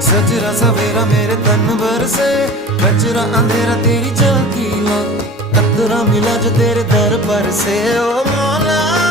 सजरा सवेरा मेरे तन भर से, कचरा अंधेरा तेरी झांकी ला, कतरा मिला जो तेरे दर पर से। ओ मौला